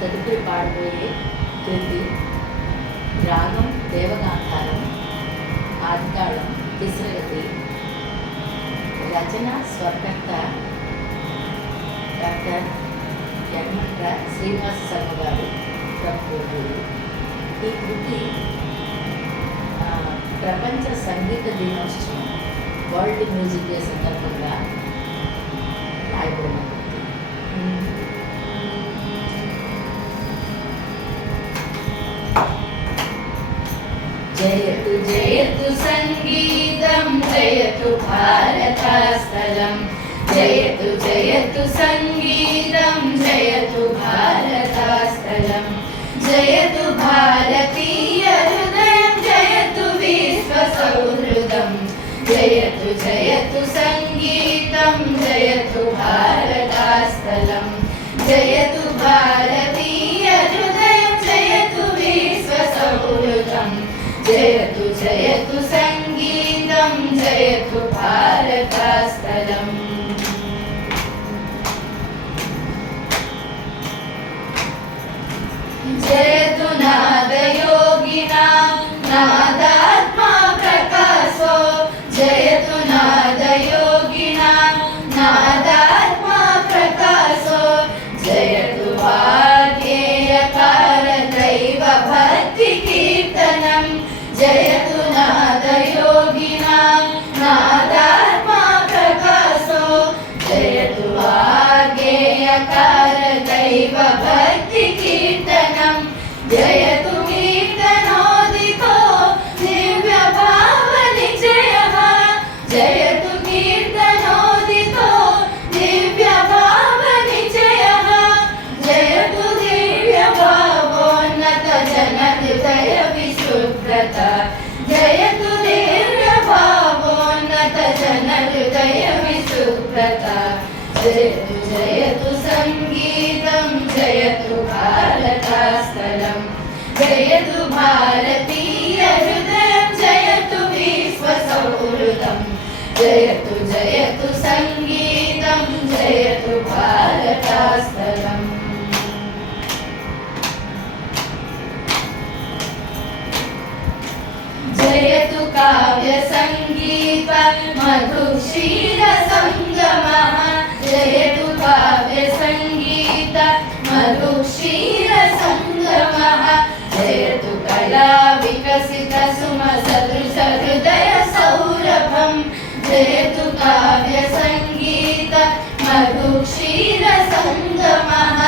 తదుపరి పాడబోయే కృతి రాగం దేవగాంధారం, ఆదితాళం తిస్రగతి, రచన స్వరకర్త డాక్టర్ యనమల శ్రీనివాస శర్మ గారు ప్రముఖులు. ఈ కృతి ప్రపంచ సంగీత దినోత్సవం వరల్డ్ మ్యూజిక్ డే సందర్భంగా రాయబడిన కృతి. జయతు జయతు సంగీతం, జయతు భారతాస్థలం, జయతు జయతు సంగీతం, జయతు భారతాస్థలం, జయతు భారతీయ హృదయం, జయతు విశ్వ సౌహృదం, జయతు జయతు సంగీతం, జయతు భారతాస్థలం, జయతు భారతీయ హృదయం, జయతు విశ్వ సౌహృదం, జయతు జయతు సంగీతం, జయతు భారతాస్థలం. జయతు నాదయోగినాం నాదాత్మా ప్రకాశో, జయతు నాదయోగినాం నాదాత్మా ప్రకాశో, జయతు వాగ్గేయకార దైవ భక్తి కీర్తనం, జయతు నాదయోగినాం నాదాత్మా ప్రకాశో, జయతు వాగ్గేయకార దైవ భక్తి కీర్తనం, జయతు కీర్తనోదితో దివ్య భావ నిశ్చయః, జయతు కీర్తనోదితో దివ్య భావ నిశ్చయః, జయతు దివ్య భావోన్నత జన హృదయ విశుభ్రత, జయతు దివ్య భావోన్నత జన హృదయ విశుభ్రత, జయతు జయతు సంగీతం, జయతు భారతాస్థలం, జయతు భారతీయ హృదయం, జయతు విశ్వ సౌహృదం, జయతు జయతు సంగీతం, జయతు భారతాస్థలం. జయతు కావ్య సంగీత మధుక్షీర సంగమః, జయతు కావ్య సంగీత మధుక్షీర సంగమః, జయతు కళా వికసిత సుమ సదృశ హృదయ సౌరభం, జయతు కావ్య సంగీత మధుక్షీర సంగమః,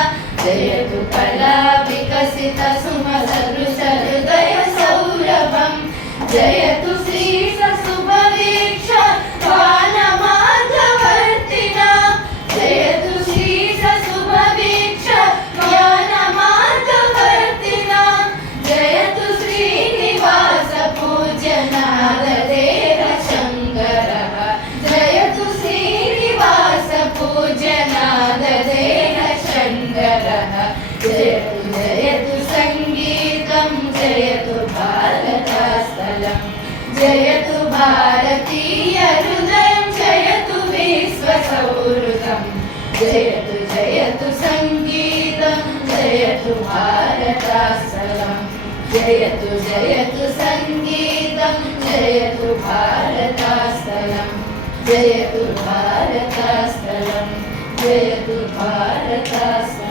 జయతు కళా వికసిత సుమ సదృశ హృదయ సౌరభం, జయతు శ్రీ సశుభవీక్ష గాన మార్గవర్తినాం, జయతు శ్రీ సశుభవీక్ష గాన మార్గవర్తినాం, జయతు శ్రీనివాస పూజ్యనాద దేవ శంకరః, జయతు శ్రీనివాస పూజ్యనాద దేవ శంకరః, జయతు జయతు సంగీతం, జయతు భారతాస్థలం, జయతు భారతీయ హృదయం, జయతు విశ్వ సౌహృదం, జయతు జయతు సంగీతం, జయతు భారతాస్థలం, జయతు జయతు సంగీతం, జయతు భారతాస్థలం, జయతు భారతాస్థలం, జయతు భారతాస్థలం.